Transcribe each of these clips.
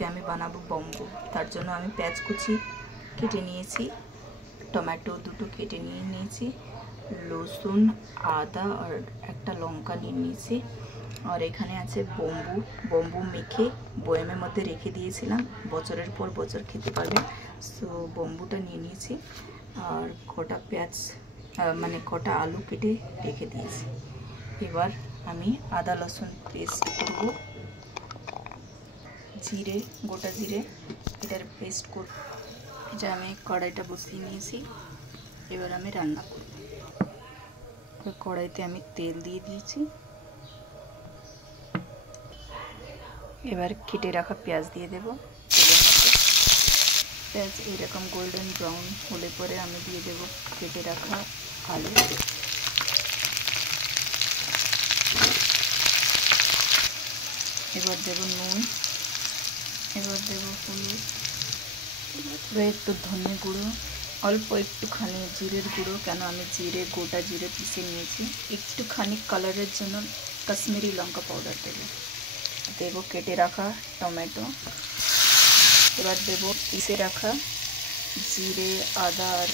আজকে আমি বানাবো বম্বু। তার জন্য আমি পেঁয়াজ কুচি কেটে নিয়েছি, টমেটো দুটো কেটে নিয়েছি, রসুন, আদা আর একটা লঙ্কা নিয়ে নিয়েছি। আর এখানে আছে বম্বু মেখে বয়ামের মধ্যে রেখে দিয়েছিলাম, বছরের পর বছর খেতে পারবেন। সো বম্বুটা নিয়ে নিয়েছি আর কটা পেঁয়াজ মানে কটা আলু কেটে রেখে দিয়েছি। এবার আমি আদা রসুন পেস্ট করব, জিরে, গোটা জিরে এটার পেস্ট করব। এটা আমি কড়াইটা বসিয়ে নিয়েছি, এবার আমি রান্না করব। কড়াইতে আমি তেল দিয়ে দিয়েছি, এবার কেটে রাখা পেঁয়াজ দিয়ে দেব তেলের মধ্যে। পেঁয়াজ এরকম গোল্ডেন ব্রাউন হলে পরে আমি দিয়ে দেব কেটে রাখা আলু। এবার দেব নুন, এবার দেব হলুদ, এবার একটু ধনে গুঁড়ো, অল্প একটুখানি জিরের গুঁড়ো, কেন আমি গোটা জিরে পিষে নিয়েছি। একটুখানি কালারের জন্য কাশ্মীরি লঙ্কা পাউডার দেব কেটে রাখা টমেটো। এবার দেব পিষে রাখা জিরে, আদা আর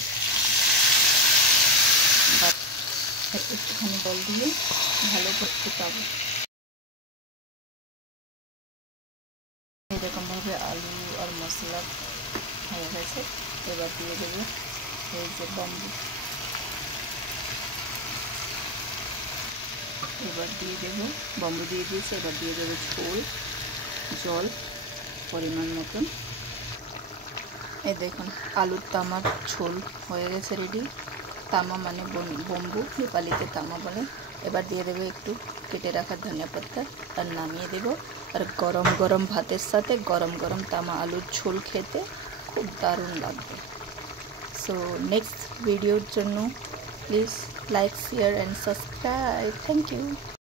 একটুখানি জল দিয়ে ভালো করে ফুটাবো। এরকমভাবে আলু আর মশলা হয়ে গেছে। এবার দিয়ে দেবো এই যে বম্বু, এবার দিয়ে দেবো বম্বু দিয়ে দিয়েছি। এবার দিয়ে দেবো জল পরিমাণ মতন। এই দেখুন আলুর তামার ঝোল হয়ে গেছে রেডি। তামা মানে বম্বু, নেপালিতে তামা বলে। এবার দিয়ে দেবো একটু কেটে রাখা ধনিয়া পাতা আর নামিয়ে দেবো। আর গরম গরম ভাতের সাথে গরম গরম তামা আলুর ঝোল খেতে খুব দারুণ লাগবে। সো নেক্সট ভিডিওর জন্য please like, share and subscribe. Thank you.